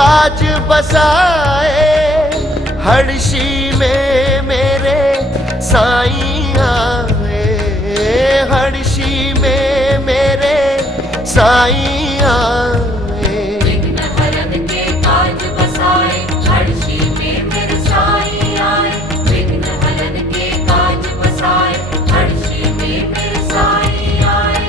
काज बसाए, हर्षी में मेरे साईं आए, हर्षी में मेरे साईं आए। विघ्न हरन के काज बसाए, हर्षी में मेरे साईं आए। विघ्न हरन के काज बसाए, हर्षी में मेरे साईं आए।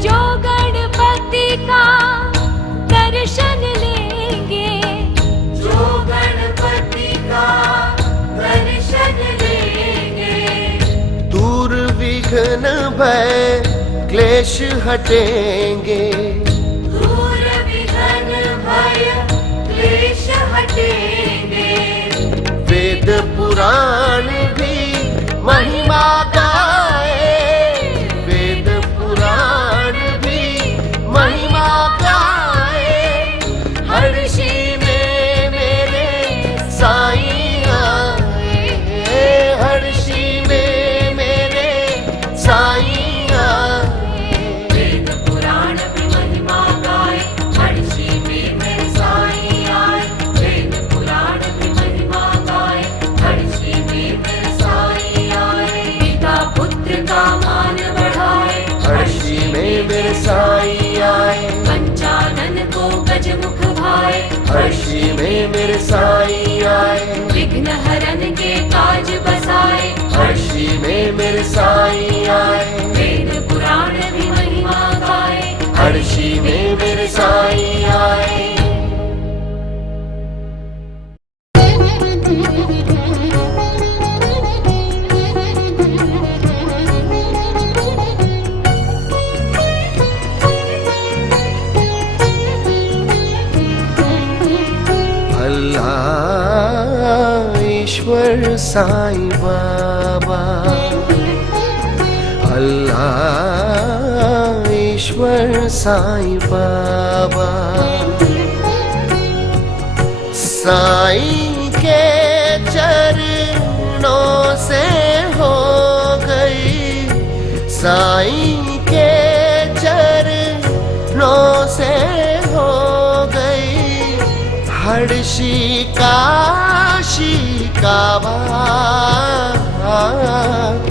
जो गणपति का दर्शन लेंगे, जो गणपति का दर्शन लेंगे, दूर विघ्न भय क्लेश हटेंगे, दूर विघ्न भय क्लेश हटेंगे। वेद पुराण भी महिमा गाए, वेद पुराण भी महिमा गाए, हर्षी में मेरे साईं आए, हर्षी में मेरे साईं आए। वेद पुराण भी महिमा गाए, हर्षी में मेरे साईं आए। वेद पुराण भी महिमा गाए, हर्षी में मेरे साईं आए। पिता पुत्र का मान बढ़ाए, हर्षी में मेरे साईं आए, पंचानन को गजमुख भाए, हर्षी में मेरे साईं आए, विघ्न हरन के काज बसाए, हर्षी में मेरे साईं आए, वेद पुराण भी महिमा गाए, हर्षी में मेरे साईं आए। अल्लाह ईश्वर साईं बाबा, अल्लाह ईश्वर साईं बाबा, साईं के चरणों से हो गई, साईं के चरणों से हो गई, हर्षी काशी काबा।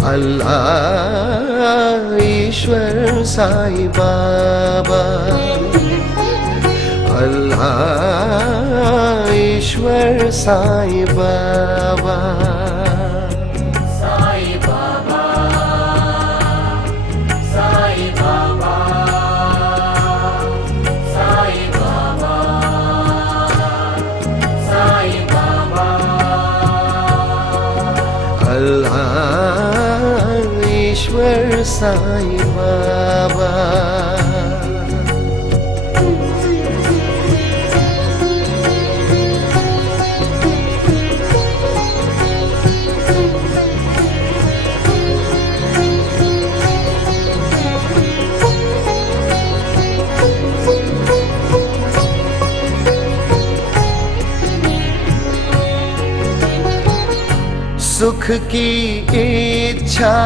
अल्लाह ईश्वर साईं बाबा, अल्लाह ईश्वर साईं बाबा। साईं बाबा, साईं बाबा, साईं बाबा, साईं बाबा। अल्लाह ईश्वर साईं बाबा। सुख की इच्छा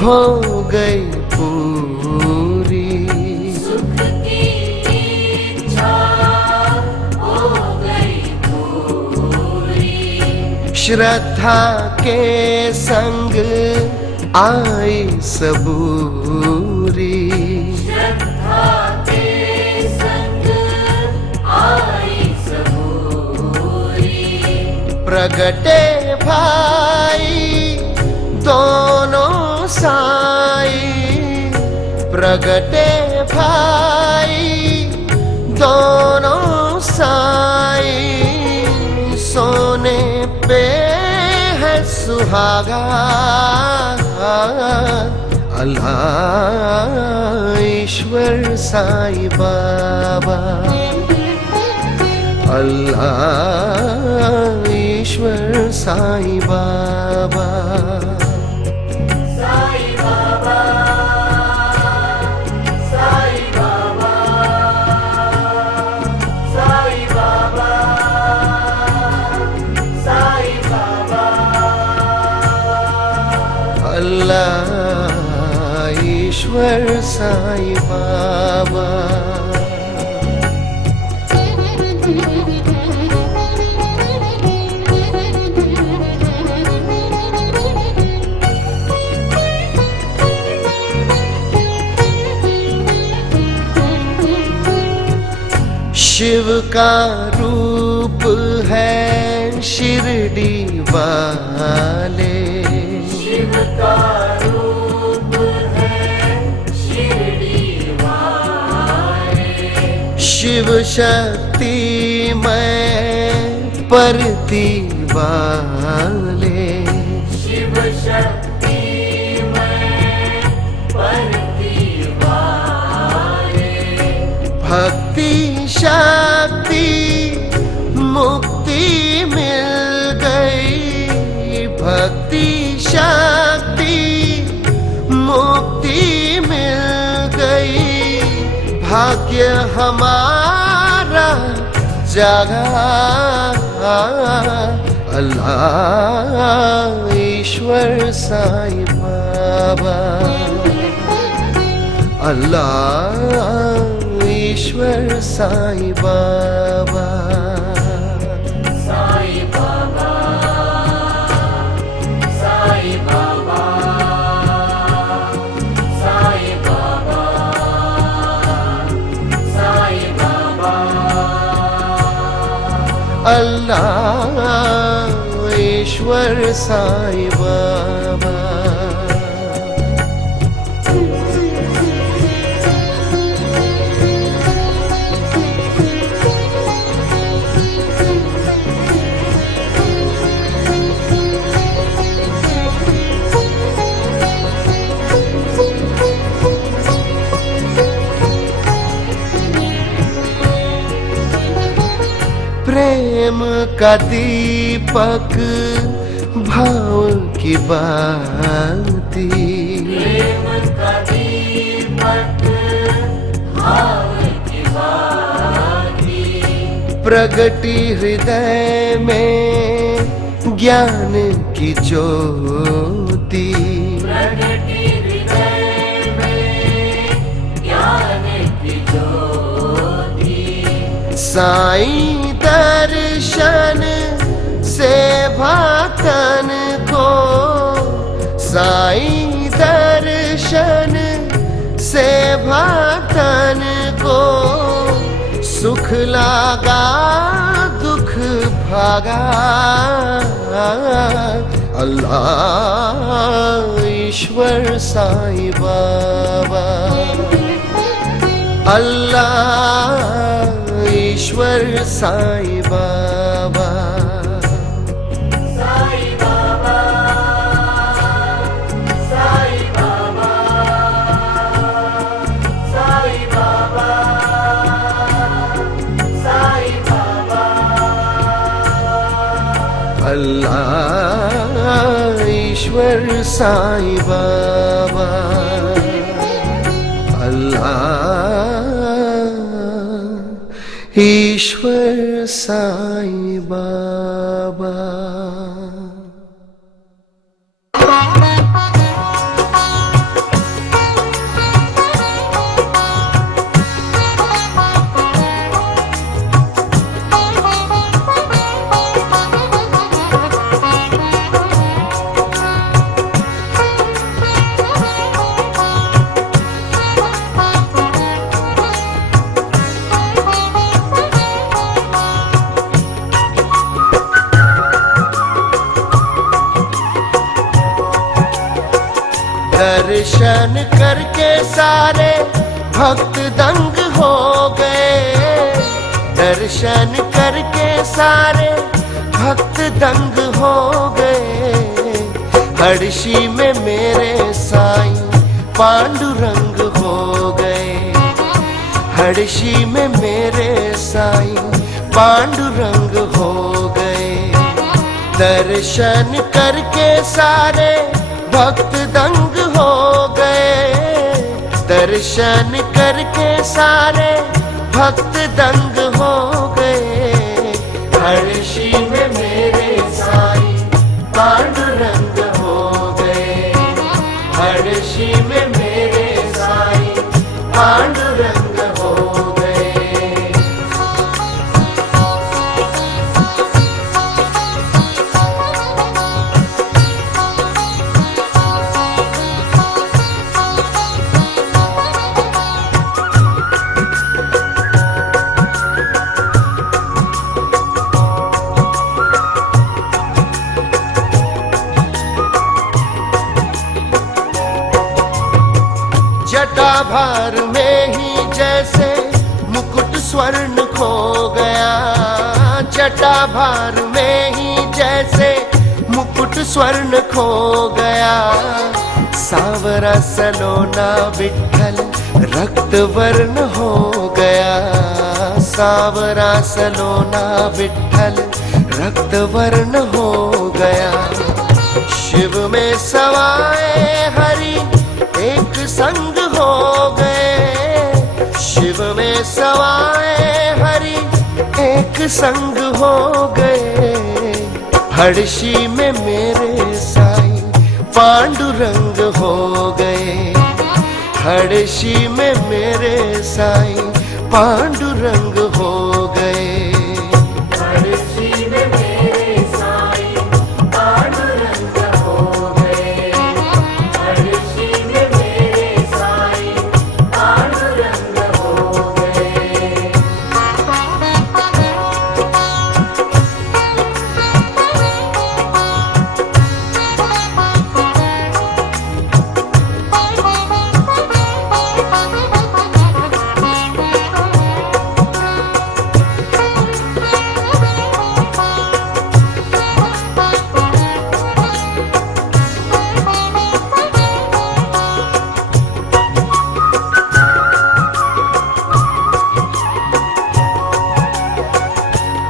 हो गई पूरी, सुख की इच्छा हो गई पूरी, श्रद्धा के संग आई सबूरी, श्रद्धा के संग आई सबूरी। प्रगटे भाई दोनों साईं, प्रगटे भाई दोनों साईं, सोने पे है सुहागा। अल्लाह ईश्वर साईं बाबा, अल्लाह ईश्वर साईं बाबा। साईं बाबा, साईं बाबा, ईश्वर साईं बाबा। शिव का रूप है शिरडी वाले, शिव का रूप है शिरडी वाले, शिव शक्ति में परती वाले, शिव शक्ति में परती वाले, भक्ति शक्ति मुक्ति मिल गई, भक्ति शक्ति मुक्ति मिल गई, भाग्य हमारा जागा। अल्लाह ईश्वर साईं बाबा, अल्लाह ईश्वर साईं बाबा। साईं बाबा, साईं बाबा, साईं बाबा, साईं बाबा। अल्लाह ईश्वर साईं बाबा। प्रेम का दीपक भाव की बाती, प्रेम का दीपक भाव की बाती, प्रगति हृदय में ज्ञान की ज्योति, प्रगति हृदय में ज्ञान की ज्योति, साईं दर्शन से भक्तन को, साईं दर्शन से भक्तन को, सुख लगा दुख भागा। अल्लाह ईश्वर साईं बाबा, अल्लाह ईश्वर साईं बाबा। साईं बाबा, साईं बाबा, साईं बाबा, साईं बाबा। अल्लाह ईश्वर साईं बाबा, अल्लाह ईश्वर साईं बाबा। दर्शन करके सारे भक्त दंग हो गए, दर्शन करके सारे भक्त दंग हो गए। हड़शी में मेरे साईं पांडुरंग हो गए, हड़शी में मेरे साईं पांडुरंग हो गए। दर्शन करके सारे भक्त दंग हो गए, दर्शन करके सारे भक्त दंग हो गए। हड़शी में मेरे साईं पांडुरंग हो गए, हड़शी में मेरे साईं जटाभार में ही जैसे मुकुट स्वर्ण खो गया, जटाभार में ही जैसे मुकुट स्वर्ण खो गया। सावरा सलोना विठ्ठल रक्त वर्ण हो गया, सावरा सलोना विठ्ठल रक्त वर्ण हो गया। शिव में सवाए हरि एक संग हो गए, शिव में सवाए हरि एक संग हो गए। हड़शी में मेरे साईं पांडुरंग हो गए, हड़शी में मेरे साईं पांडुरंग हो गए। हड़शी में मेरे साईं पांडुरंग हो गए, हड़शी में मेरे साईं पांडुरंग हो गए।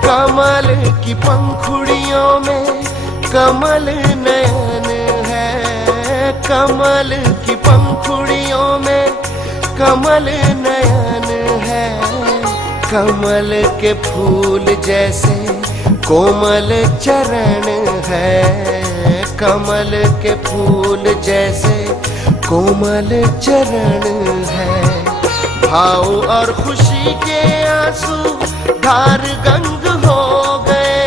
कमल की पंखुड़ियों में कमल नयन है, कमल की पंखुड़ियों में कमल नयन है। कमल के फूल जैसे कोमल चरण है, कमल के फूल जैसे कोमल चरण है। भाव और खुशी के आंसू धार गंग हो गए,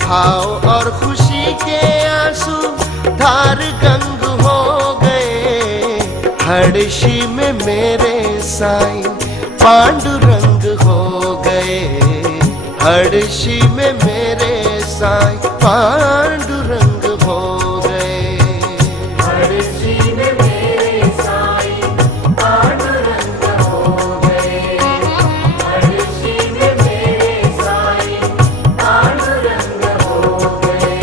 भाव और खुशी के आंसू धार गंग हो गए। हड़शी में मेरे साईं पांडुरंग हो गए, हड़शी में मेरे साईं पांडुरंग हो गए। हड़शी में मेरे साईं पांडुरंग हो गए, हड़शी में मेरे साईं पांडुरंग हो गए।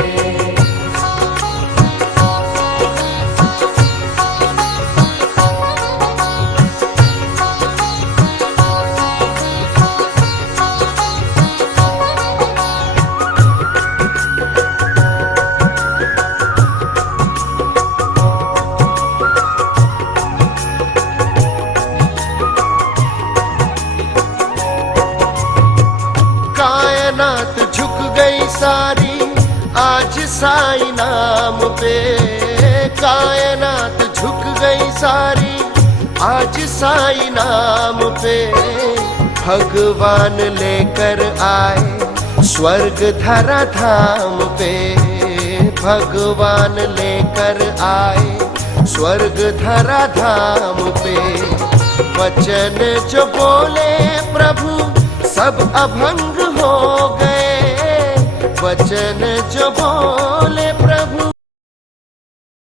कायनात झुक गई सारी आज साईं नाम पे, कायनात झुक गई सारी आज साईं नाम पे। भगवान लेकर आए स्वर्ग धरा धाम पे, भगवान लेकर आए स्वर्ग धरा धाम पे। वचन जो बोले प्रभु सब अभंग हो गए, वचन जो बोले प्रभु